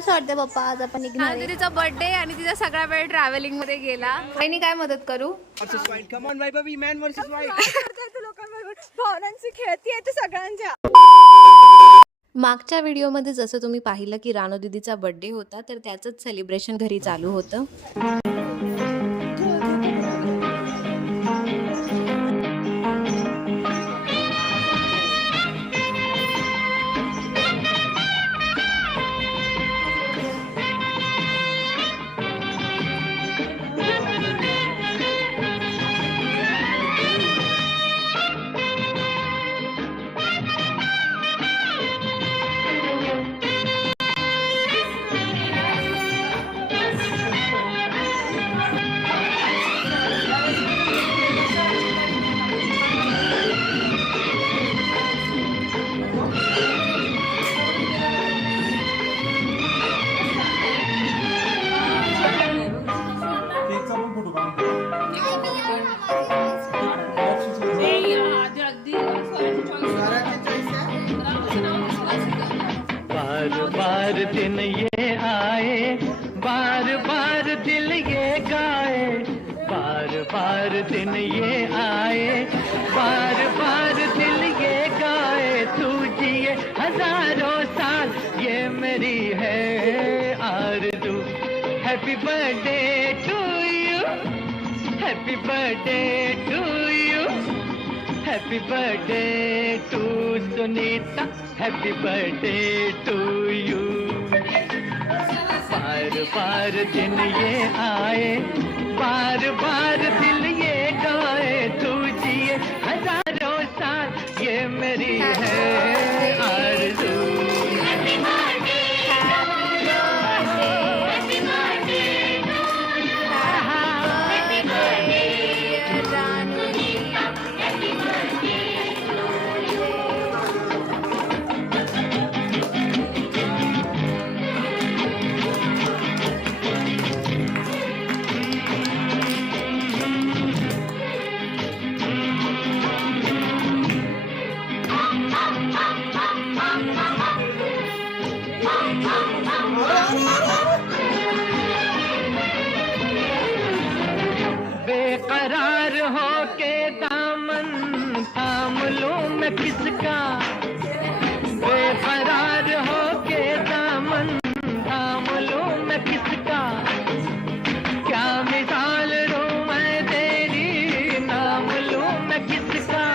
कसं वाटतं पप्पा आज आपण निघणार आहे? तिचा बर्थडे आणि तिचा सगळा वेळ ट्रॅव्हलिंग मध्ये गेला. वहिनी काय मदत करू? भावनांची खेळती आहे सगळ्यांच्या. मागच्या व्हिडिओमध्ये जसं तुम्ही पाहिलं की रानू दीदीचा बर्थडे होता, तर त्याचंच सेलिब्रेशन घरी चालू होतं. बार बार दिन ये आए, बार बार दिल ये गाए, बार बार दिन ये आए, बार बार दिल ये गाए, तू जिए हजारों साल ये मेरी है आरज़ू. Happy birthday to you, happy birthday to you, happy birthday to Sunita, happy birthday to you. बार बार दिन ये आए, बार बार दिल ये गाए, तू जिए हजारों साल ये मेरी है आरज़ू. बेकरार हो के दामन थाम लूं मैं किसका, बेकरार हो के दामन थाम लूं मैं किसका, क्या मिसाल दूं मैं तेरी, नाम लूं मैं किसका.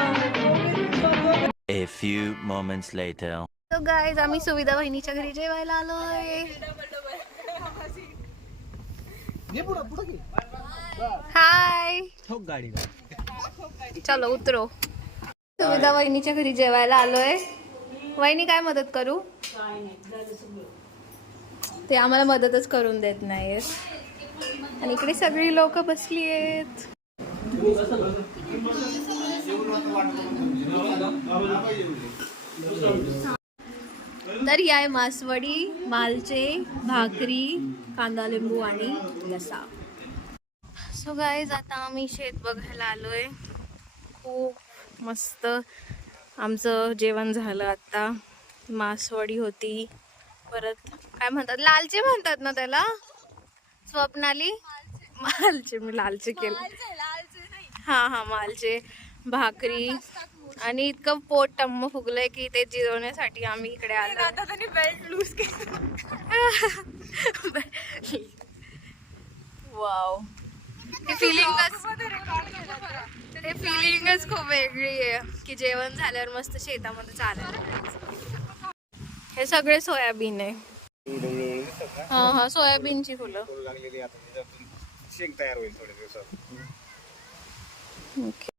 A few moments later. तो गाइस आम्ही सुविधा वहिनीच्या घरी जेवायला आलोय. हाय, चलो उतरो. सुविधा वहिनीच्या घरी जेवायला आलोय. वहिनी काय मदत करू? ते आम्हाला मदतच करून देत नाहीत आणि इकडे सगळी लोक बसली आहेत. तर ही आहे मासवडी, मालचे, भाकरी, कांदा लिंबू आणि रस्सा. सो गाईज आता आम्ही शेत बघायला आलोय. खूप मस्त आमचं जेवण झालं आता. मासवडी होती, परत काय म्हणतात, लालचे म्हणतात ना त्याला, स्वप्नाली मालचे, मी लालचे केले. हा हा मालचे, भाकरी आणि इतकं पोट टम्म फुगलंय की ते जिरवण्यासाठी आम्ही इकडे आलो. बेल्ट लूज वाव, ते फिलिंगच खूप वेगळी आहे की जेवण झाल्यावर मस्त शेतामध्ये चालायला. हे सगळे सोयाबीन आहे. हा हा सोयाबीनची फुलं. शेंग तयार होईल थोड्या दिवसात. ओके.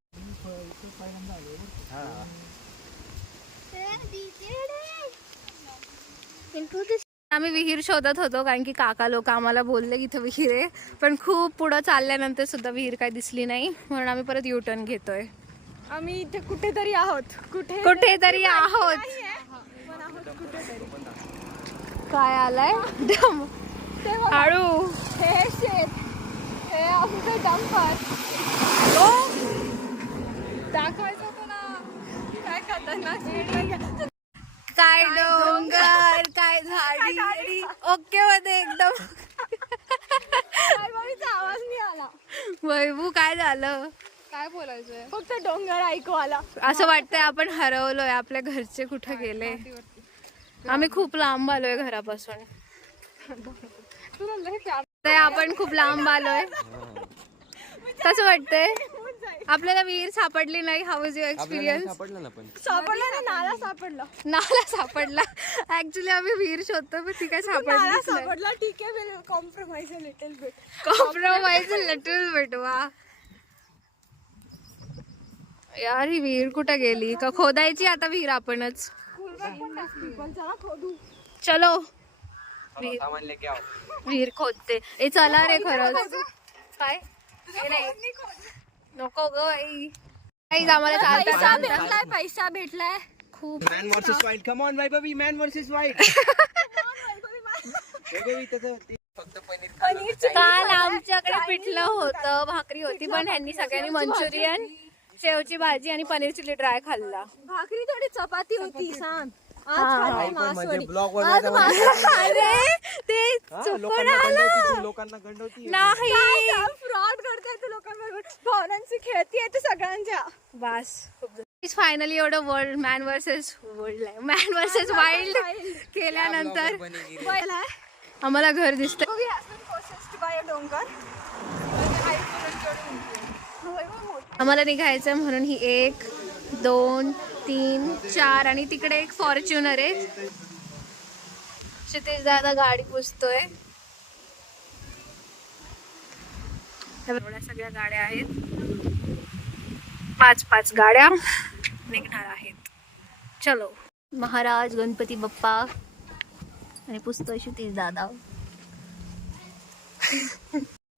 आम्ही विहीर शोधत होतो कारण की काका लोक आम्हाला बोलले की इथं विहीर आहे, पण खूप पुढं चालल्यानंतर सुद्धा विहीर काही दिसली नाही, म्हणून आम्ही परत युटर्न घेतोय. आम्ही इथे कुठेतरी आहोत, कुठेतरी आहोत. काय आलाय हळू. हे शेत, हे आमचं डंपर. दाखवायचं होतं ना, काय खतरनाक. काय डोंगर, काय झाडी. ओके मध्ये एकदम. आवाज नाही आला. वैभू काय झालं? काय बोलायचंय? फक्त डोंगर ऐकू आला. असं वाटतंय आपण हरवलोय. आपल्या घरचे कुठे गेले? आम्ही खूप लांब आलोय घरापासून. ते आपण खूप लांब आलोय. कसं वाटतंय? आपल्याला विहीर सापडली नाही. How is your experience? सापडला ना, नाला सापडला. नाला सापडला. ऍक्च्युली आम्ही विहीर शोधतो पण ती काय नाला सापडली. सापडला. ठीक आहे, will compromise a little bit. Compromise little bit. वा यार, ही विहीर कुठे गेली? का खोदायची आता विहीर आपणच? चलो विहीर खोदते. ए चला रे खरंच. काय नको ग आई. आम्हाला चालता चालता पैसा भेटलाय खूप. Man versus wild. Come on Vaibhavi, man versus wild. काल आमच्याकडे पिठलं होतं, भाकरी होती, पण ह्यांनी सगळ्यांनी मंचुरियन, शेवची भाजी आणि पनीर चिली ड्राय खाल्ला. भाकरी थोडी चपाती होती. सांग अरे ते चुकून आलं. लोकांना गंडवती. नाही फ्रॉड करताय तू लोकांबरोबर. भावनांची खेळती आहे सगळ्यांच्या. बस फायनली एवढं वर्ल्ड मॅन वर्सेस वाईल्ड केल्यानंतर आम्हाला घर दिसतं. आम्हाला निघायचं म्हणून ही 1 2 3 4 आणि तिकडे एक फॉर्च्युनर आहे. क्षितिज दादा गाडी पुसतोय. एवढ्या सगळ्या गाड्या आहेत. 5 गाड्या निघणार आहेत. चलो. महाराज गणपती बाप्पा आणि पुसतोय क्षितिज दादा.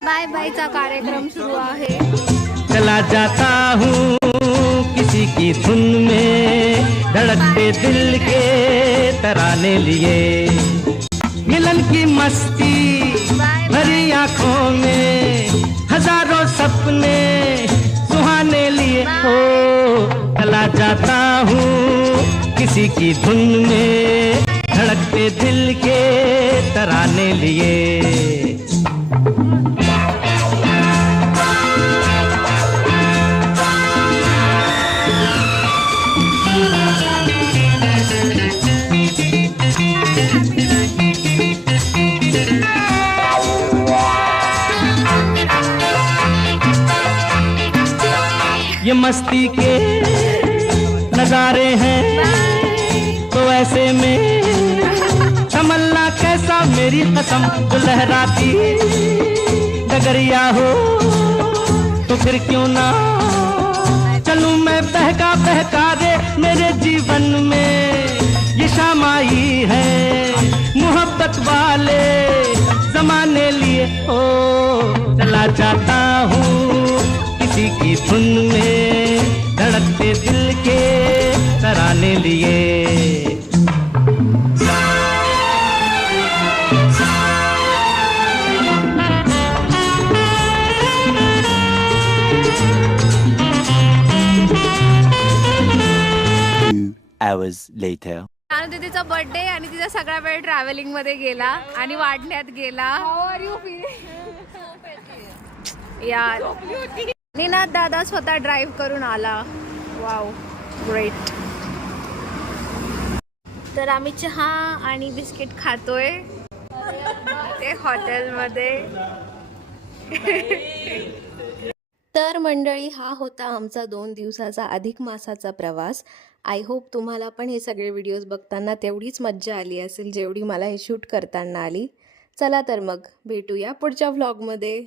बाय बायचा कार्यक्रम सुरू आहे. चला जाता हूँ किसी की धुन में, धड़कते दिल के तराने लिए, मिलन की मस्ती भरी आंखों में, हजारों सपने सुहाने लिए. ओ चला जाता हूँ किसी की धुन में, धड़कते दिल के तराने लिए. ये मस्ती के नजारे हैं तो ऐसे में संभलना कैसा मेरी कसम. जो लहराती डगरिया हो तो फिर क्यों ना चलूं मैं बहका बहका रे. मेरे जीवन में ये शाम आई है मोहब्बत वाले जमाने लिए. ओ चला जाता हूँ किसी की धुन में, धड़कते दिल के तराने लिए. Hours later. दीदीचा बर्थडे आणि तिचा सगळा वेळ ट्रॅव्हलिंग मध्ये गेला आणि वाढण्यात गेला. यार निनाद दादा स्वतः ड्राईव्ह करून आला. Wow great. तर आम्ही चहा आणि बिस्किट खातोय ते हॉटेलमध्ये. तर मंडळी, हा होता आमचा 2 दिवसाचा अधिक मासाचा प्रवास. आय होप तुम्हाला पण हे सगळे व्हिडिओज बघताना तेवढीच मज्जा आली असेल जेवढी मला हे शूट करताना आली. चला तर मग भेटूया पुढच्या व्लॉगमध्ये.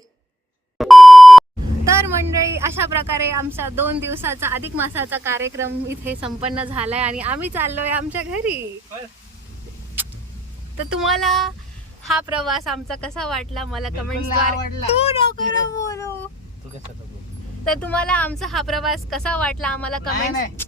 तर मंडळी, अशा प्रकारे आमचा 2 दिवसाचा अधिक मासाचा कार्यक्रम इथे संपन्न झालाय आणि आम्ही चाललोय आमच्या घरी. तर तुम्हाला हा प्रवास आमचा कसा वाटला मला कमेंट्सद्वारे. तू नको बोलू. तर तुम्हाला आमचा हा प्रवास कसा वाटला आम्हाला कमेंट्स